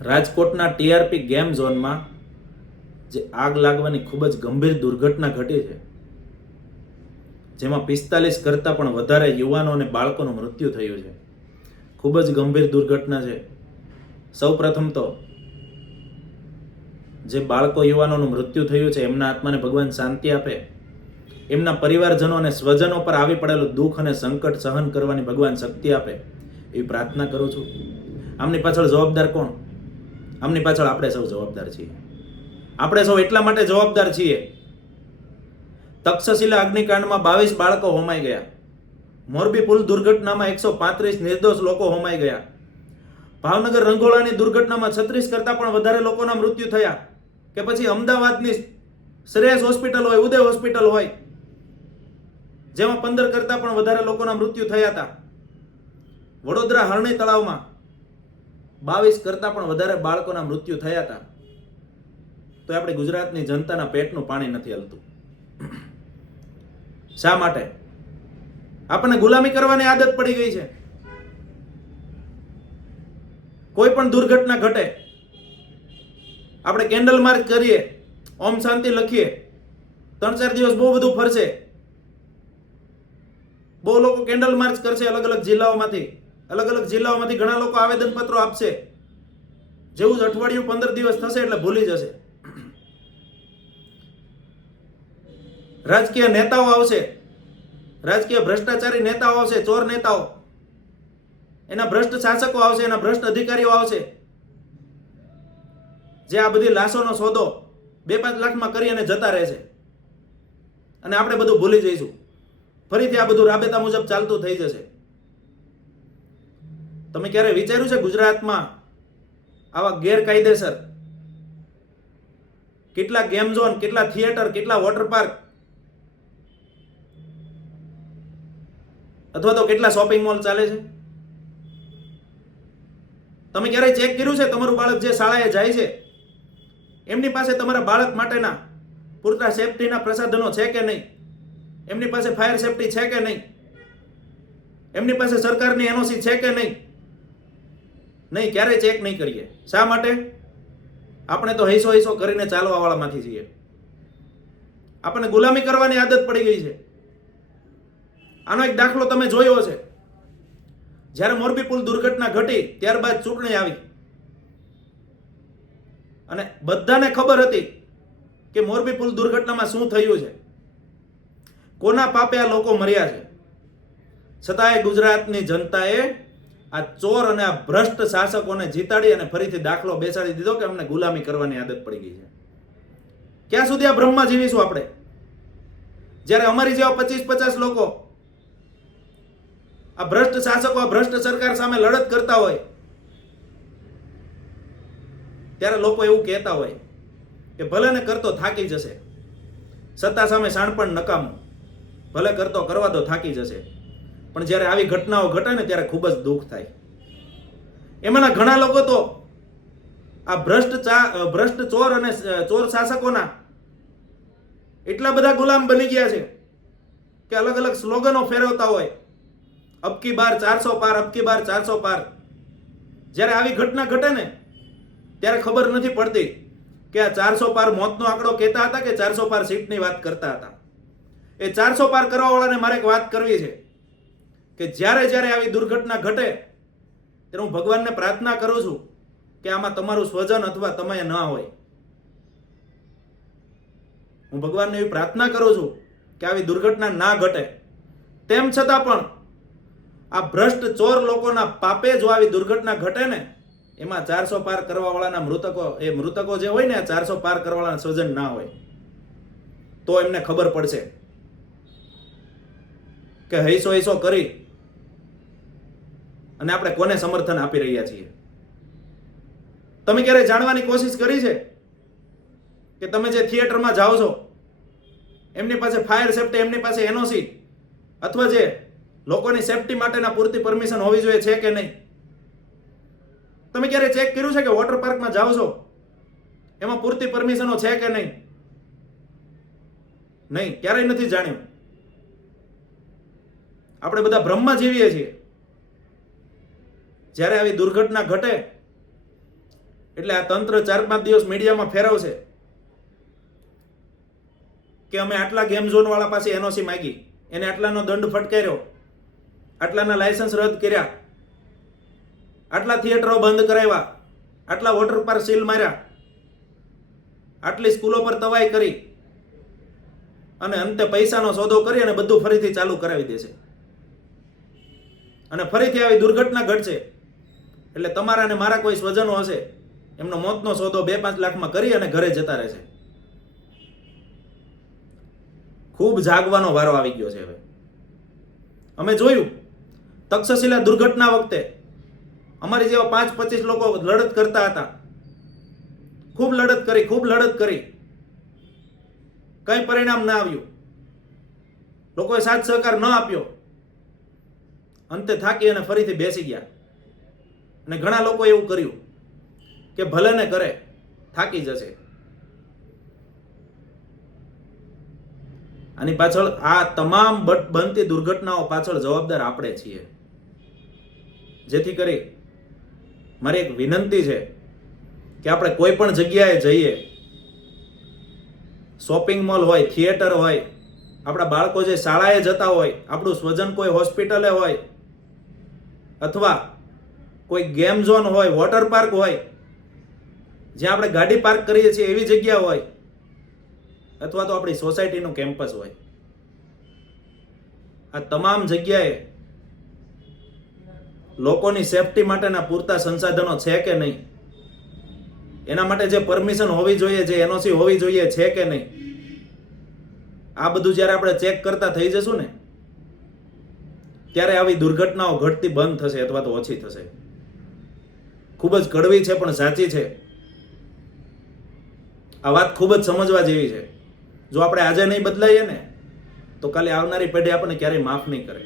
રાજકોટના TRP game ઝોનમાં જે આગ લાગવાની ખૂબ જ ગંભીર દુર્ઘટના ઘટી છે, જેમાં 45 કરતાં પણ વધારે યુવાનો અને બાળકોનું મૃત્યુ થયું છે. ખૂબ જ ગંભીર દુર્ઘટના છે. સૌપ્રથમ તો જે બાળકો યુવાનોનું મૃત્યુ થયું છે એમના આત્માને ભગવાન શાંતિ આપે, એમના પરિવારજનો અને સ્વજનો પર આવી પડેલું દુઃખ અને સંકટ સહન કરવાની ભગવાન શક્તિ આપે એવી પ્રાર્થના કરું છું. આમની પાછળ જવાબદાર કોણ? આમની પાછળ આપણે સૌ જવાબદાર છીએ. આપણે સૌ એટલા માટે જવાબદાર છીએ, તક્ષશિલા અગ્નિકાંડમાં 22 બાળકો હોમાઈ ગયા. મોરબી પુલ દુર્ઘટનામાં 135 નિર્દોષ લોકો હોમાઈ ગયા. ભાવનગર રંગોળાની દુર્ઘટનામાં 36 કરતાં પણ વધારે લોકોના મૃત્યુ થયા. કે પછી અમદાવાદની શ્રેયસ હોસ્પિટલ હોય, ઉદય હોસ્પિટલ હોય, જેમાં 15 કરતાં પણ વધારે લોકોના મૃત્યુ થયા હતા. વડોદરા હરણી તળાવમાં 22 કરતાં પણ વધારે બાળકોના મૃત્યુ થયા હતા. તો આપણે ગુજરાતની જનતાના પેટનું પાણી નથી હલતું. શા માટે? આપણને ગુલામી કરવાની આદત પડી ગઈ છે. કોઈ પણ દુર્ઘટના ઘટે, આપણે કેન્ડલ માર્ચ કરીએ, ઓમ શાંતિ લખીએ, 3-4 દિવસ બહુ બધું ફરશે. બહુ લોકો કેન્ડલ માર્ચ કરશે અલગ અલગ જિલ્લાઓમાંથી ઘણા લોકો આવેદન પત્રો આપશે. જેવું જ અઠવાડિયું 15 દિવસ થશે એટલે ભૂલી જશે. રાજકીય નેતાઓ આવશે, રાજકીય ભ્રષ્ટાચારી નેતાઓ આવશે, ચોર નેતાઓ, એના ભ્રષ્ટ શાસકો આવશે, એના ભ્રષ્ટ અધિકારીઓ આવશે, જે આ બધી લાશોનો સોદો 2-5 લાખમાં કરી અને જતા રહેશે. અને આપણે બધું ભૂલી જઈશું. ફરીથી આ બધું રાબેતા મુજબ ચાલતું થઈ જશે. તમે ક્યારે વિચાર્યું છે ગુજરાતમાં આવા ગેરકાયદેસર કેટલા ગેમ ઝોન, કેટલા થિયેટર, કેટલા વોટર પાર્ક અથવા તો કેટલા શોપિંગ મોલ ચાલે છે? તમે ક્યારેય ચેક કર્યું છે તમારું બાળક જે શાળાએ જાય છે એમની પાસે તમારા બાળક માટેના પૂરતા સેફટીના પ્રસાધનો છે કે નહીં? એમની પાસે ફાયર સેફટી છે કે નહીં? એમની પાસે સરકારની એનઓસી છે કે નહીં? નહીં, ક્યારેય ચેક નહીં કરીએ. શા માટે? આપણે તો હૈસો હૈસો કરીને ચાલવા વાળામાંથી છીએ. આપણને ગુલામી કરવાની આદત પડી ગઈ છે. આનો એક દાખલો તમે જોયો હશે. જ્યારે મોરબી પુલ દુર્ઘટના ઘટી ત્યારબાદ ચૂંટણી આવી અને બધાને ખબર હતી કે મોરબી પુલ દુર્ઘટનામાં શું થયું છે, કોના પાપે આ લોકો મર્યા છે. છતાંય ગુજરાતની જનતાએ આ ચોર અને આ ભ્રષ્ટ શાસકોને જીતાડી અને ફરીથી દાખલો બેસાડી દીધો કે અમને ગુલામી કરવાની આદત પડી ગઈ છે. ક્યાં સુધી આ ભ્રમમાં જીવીશું આપણે? જ્યારે અમારી જેવા 25-50 લોકો આ ભ્રષ્ટ શાસકો, આ ભ્રષ્ટ સરકાર સામે લડત કરતા હોય, ત્યારે લોકો એવું કહેતા હોય કે ભલે ને કરતો થાકી જશે, સત્તા સામે શાણપણ નકામું, ભલે કરતો કરવા દો, થાકી જશે. પણ જ્યારે આવી ઘટનાઓ ઘટે ને ત્યારે ખૂબ જ દુઃખ થાય. એમાંના ઘણા લોકો તો આ ભ્રષ્ટ ચોર અને ચોર શાસકોના એટલા બધા ગુલામ બની ગયા છે કે અલગ અલગ સ્લોગનો ફેરવતા હોય, અબકી બાર 400 પાર, અબકી બાર 400 પાર. જ્યારે આવી ઘટના ઘટે ને ત્યારે ખબર નથી પડતી કે આ 400 પાર મોતનો આંકડો કહેતા હતા કે 400 પાર સીટની વાત કરતા હતા. એ 400 પાર કરવા વાળાને મારે એક વાત કરવી છે કે જ્યારે આવી દુર્ઘટના ઘટે ત્યારે હું ભગવાનને પ્રાર્થના કરું છું કે આમાં તમારું સ્વજન અથવા તમે ન હોય. હું ભગવાનને એવી પ્રાર્થના કરું છું કે આવી દુર્ઘટના ના ઘટે. તેમ છતાં પણ આ ભ્રષ્ટ ચોર લોકોના પાપે જો આવી દુર્ઘટના ઘટે ને, એમાં 400 પાર કરવા વાળાના મૃતકો જે હોય ને, 400 પાર કરવા વાળાના સ્વજન ના હોય, તો એમને ખબર પડશે કે હૈસો હૈસો કરી અને આપણે કોને સમર્થન આપી રહ્યા છીએ. તમે ક્યારે જાણવાની કોશિશ કરી છે કે તમે જે થિયેટરમાં જાઓ છો એમની પાસે ફાયર સેફટી, એમની પાસે એનઓસી અથવા જે લોકોની સેફટી માટેના પૂરતી પરમિશન હોવી જોઈએ છે કે નહીં? તમે ક્યારે ચેક કર્યું છે કે વોટર પાર્કમાં જાઓ છો એમાં પૂરતી પરમિશનો છે કે નહીં? નહીં, ક્યારેય નથી જાણ્યું. આપણે બધા ભ્રમમાં જીવીએ છીએ. જ્યારે આવી દુર્ઘટના ઘટે એટલે આ તંત્ર 4-5 દિવસ મીડિયામાં ફેરવશે કે અમે આટલા ગેમ ઝોન વાળા પાસે એનઓસી માંગી, એને આટલાનો દંડ ફટકાર્યો, આટલાના લાયસન્સ રદ કર્યા, આટલા થિયેટરો બંધ કરાવ્યા, આટલા વોટર પાર્ક સીલ માર્યા, આટલી સ્કૂલો પર તવાઈ કરી અને અંતે પૈસાનો સોદો કરી અને બધું ફરીથી ચાલુ કરાવી દેશે. અને ફરીથી આવી દુર્ઘટના ઘટશે એટલે તમારા અને મારા કોઈ સ્વજનો હશે, એમનો મોતનો સોદો 2-5 લાખમાં કરી અને ઘરે જતા રહેશે. ખૂબ જાગવાનો વારો આવી ગયો છે હવે. અમે જોયું તક્ષશિલા દુર્ઘટના વખતે અમારી જેવા 5-25 લોકો લડત કરતા હતા, ખૂબ લડત કરી, કઈ પરિણામ ના આવ્યું, લોકોએ સાથ સહકાર ન આપ્યો, અંતે થાકી અને ફરીથી બેસી ગયા. અને ઘણા લોકો એવું કર્યું કે ભલે ને કરે, થાકી જશે. આની પાછળ, આ તમામ બનતી દુર્ઘટનાઓ પાછળ જવાબદાર આપણે છીએ. જેથી કરી મારી એક વિનંતી છે કે આપણે કોઈ પણ જગ્યાએ જઈએ, શોપિંગ મોલ હોય, થિયેટર હોય, આપણા બાળકો જે શાળાએ જતા હોય, આપણું સ્વજન કોઈ હોસ્પિટલે હોય, અથવા કોઈ ગેમ ઝોન હોય, વોટર પાર્ક હોય, જ્યાં આપણે ગાડી પાર્ક કરીએ છીએ એવી જગ્યા હોય, અથવા તો આપણી સોસાયટીનું કેમ્પસ હોય, આ તમામ જગ્યાએ લોકોની સેફટી માટેના પૂરતા સંસાધનો છે કે નહીં, એના માટે જે પરમિશન હોવી જોઈએ, જે એનઓસી હોવી જોઈએ છે કે નહીં, આ બધું જ્યારે આપણે ચેક કરતા થઈ જશું ને, ત્યારે આવી દુર્ઘટનાઓ ઘટતી બંધ થશે અથવા તો ઓછી થશે. ખૂબ જ કડવી છે પણ સાચી છે. આ વાત ખૂબ જ સમજવા જેવી છે. જો આપણે આજે નહીં બદલાઈએ ને તો કાલે આવનારી પેઢી આપણને ક્યારેય માફ નહીં કરે.